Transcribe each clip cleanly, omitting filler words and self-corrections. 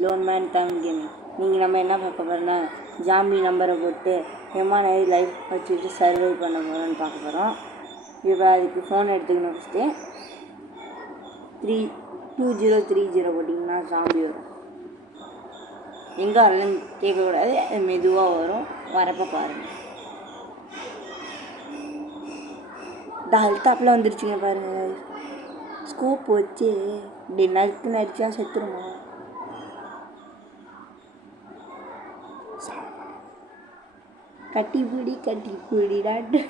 Loan man time gaming. நீங்கள் நம்ம என்ன பார்க்க போகிறோன்னா ஜாம்பி நம்பரை போட்டு எம்மா லைஃப் வச்சுட்டு சர்வை பண்ண போகிறோன்னு பார்க்க போகிறோம். இப்போ அதுக்கு ஃபோன் எடுத்துக்கணும். ஃபஸ்ட்டு 2030 போட்டிங்கன்னா ஜாம்பி வரும். எங்கே வரலன்னு கேட்கக்கூடாது, அது மெதுவாக வரும். வரப்போ பாருங்கள். டாப்ல வந்துருச்சுங்க பாருங்கள். ஸ்கோப் வச்சு இப்படி நடிச்சா செத்துருமா? கட்டிப்பிடி டாட்டு.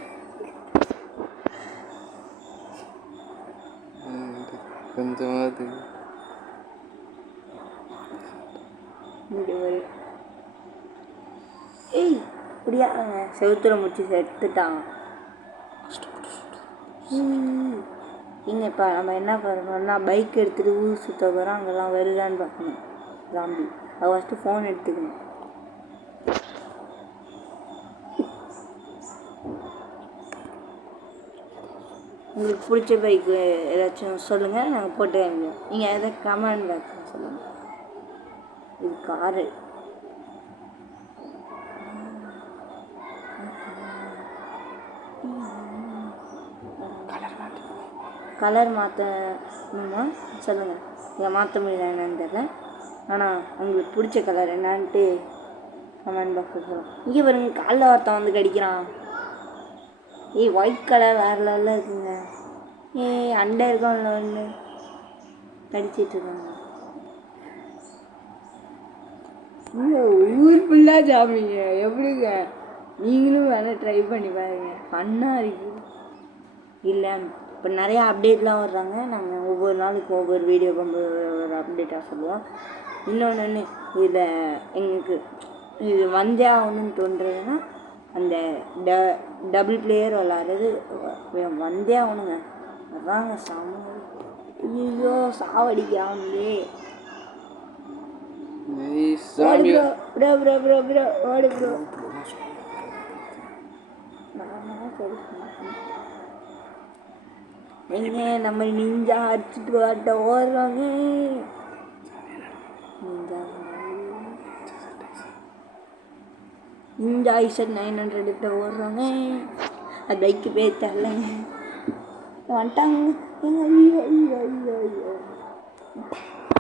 கொஞ்சமாவது ஏய் இப்படியா செவுத்துல முடிச்சு செத்துட்டான். இங்கே இப்போ நம்ம என்ன பண்ணணும்னா பைக் எடுத்துகிட்டு ஊர் சுற்ற போகிறோம். அங்கெல்லாம் வருதான்னு பார்க்கணும் ஜாம்பி. அது ஃபஸ்ட்டு ஃபோன் எடுத்துக்கணும். உங்களுக்கு பிடிச்ச பைக்கு ஏதாச்சும் சொல்லுங்கள், நாங்கள் போட்டு வாங்கிடுவோம். நீங்கள் எதாவது கமெண்ட் பாக்ஸில் சொல்லுங்கள். இது காரு. கலர் மாற்றணுமா சொல்லுங்கள். இதை மாற்ற முடியல என்னன்னு தெரியல. ஆனால் உங்களுக்கு பிடிச்ச கலர் என்னான்ட்டு கமெண்ட் பாக்ஸில் சொல்லுங்கள். இங்கே பாருங்க, காலைல ஒருத்தன் வந்து கடிக்கிறான். ஏய் ஒயிட் கலர் வேறு லெவலில் இருக்குங்க. ஏய் அண்டை இருக்கோம்ல ஒன்று கடிச்சிட்ருக்காங்க. ஊர் ஃபுல்லாக ஜாமிங்க. எப்படிங்க நீங்களும் வேணால் ட்ரை பண்ணி பாருங்க, ஃபன்னாக இருக்குது. இல்லை இப்போ நிறையா அப்டேட்லாம் வர்றாங்க. நாங்கள் ஒவ்வொரு நாளுக்கு ஒவ்வொரு வீடியோ ஒரு அப்டேட்டாக சொல்லுவோம். இன்னொன்று இதில் எங்களுக்கு இது வந்தே ஆகணும்னு தோன்றுறதுன்னா அந்த டபுள் பிளேயர் விளாட்றது வந்தே ஆகணுங்க. அதாங்க சாமி. ஐயோ சாவடிக்கிறாங்களே. ப்ரோ ஓடு ப்ரோ. எங்க நம்ம நிஞ்சா அடிச்சுட்டு வாட்ட ஓடுறாங்க. நிஞ்சா ஐசட் 900 ஓடுறாங்க. அது பைக்கு பேர் தரலங்க. வந்துட்டாங்க.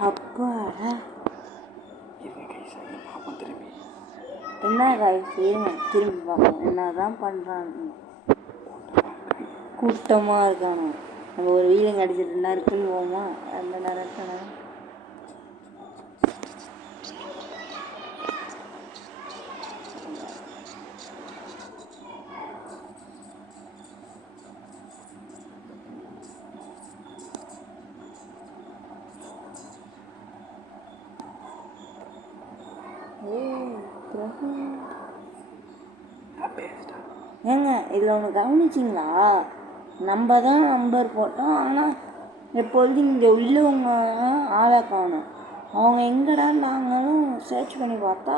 அப்பாடா என்ன காய்ச்சி இருங்க, திரும்பி பார்ப்போம் என்னதான் பண்ணுறாங்க. கூட்டமாக இருக்கானோ. நம்ம ஒரு வீலம் கிடச்சிட்டு இருந்தா இருக்குன்னு போவோமா? அந்த நேரத்தில் ஏங்க இதில் ஒன்று கவனிச்சிங்களா? நம்ம தான் நம்பர் போட்டோம், ஆனால் எப்பொழுது இங்கே உள்ளவங்க ஆளை காணும். அவங்க எங்கடா நாங்களும் சர்ச் பண்ணி பார்த்தா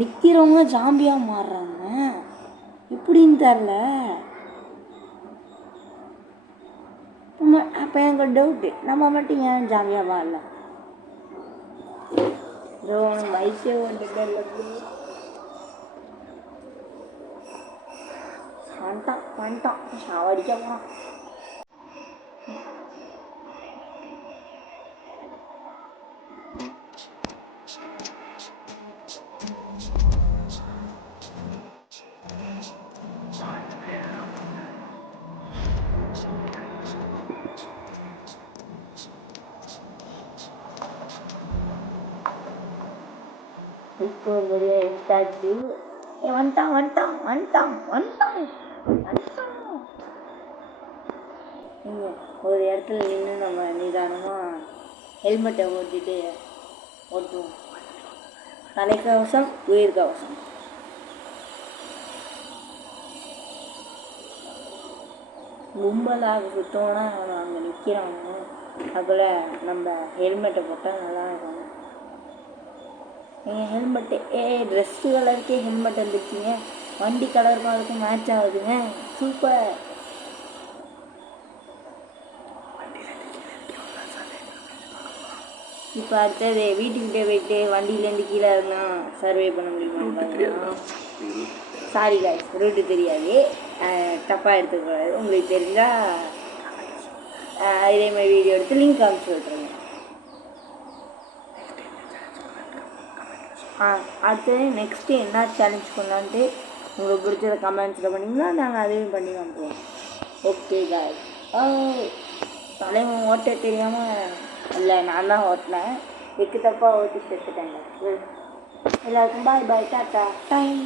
நிற்கிறவங்க ஜாம்பியாக மாறுறாங்க. எப்படின்னு தெரில. அப்போ எனக்கு டவுட்டு, நம்ம மட்டும் ஏன் ஜாம்பியாக மாறல? வயசே வந்துட்டு வந்துட்டான் சாவடிக்க போகிறான். இப்போ வந்துட்டான். ஒரு இடத்துல நின்று நம்ம நிதானமாக ஹெல்மெட்டை ஓட்டிட்டு ஓட்டுவோம். தலைக்கவசம் உயிர்கவசம். கும்பலாக சுத்தோன்னா அங்கே நிற்கிறாங்க. அதில் நம்ம ஹெல்மெட்டை போட்டால் நல்லா இருக்கும். எங்கள் ஹெல்மெட்டு ட்ரெஸ்ஸு கலருக்கே ஹெல்மெட் வந்துருச்சுங்க. வண்டி கலருக்கும் அதுக்கும் மேட்ச் ஆகுதுங்க. சூப்பர். இப்போ அடுத்தது வீட்டுக்கிட்டே போயிட்டு வண்டியிலேருந்து கீழே இருந்தால் சர்வே பண்ண முடியுமா? சாரி காய்ஸ், ரூட்டு தெரியாது, தப்பாக எடுத்துக்கூடாது. உங்களுக்கு தெரிஞ்சால் இதே மாதிரி வீடியோ எடுத்து லிங்க் காமிச்சு விட்ருங்க. அடுத்தது நெக்ஸ்ட்டு என்ன சேலஞ்ச் பண்ணலான்ட்டு உங்களுக்கு பிடிச்சத கமெண்ட்ஸில் பண்ணிங்கன்னா நாங்கள் அதையும் பண்ணி காமிப்போம். Okay guys. தலைவன் ஓட்ட தெரியாமல் இல்லை, நான் தான் ஓட்டினேன். விக்கு தப்பாக ஓட்டி செத்துட்டேங்க. எல்லாருக்கும் பாய் பாய், டாட்டா டைம்.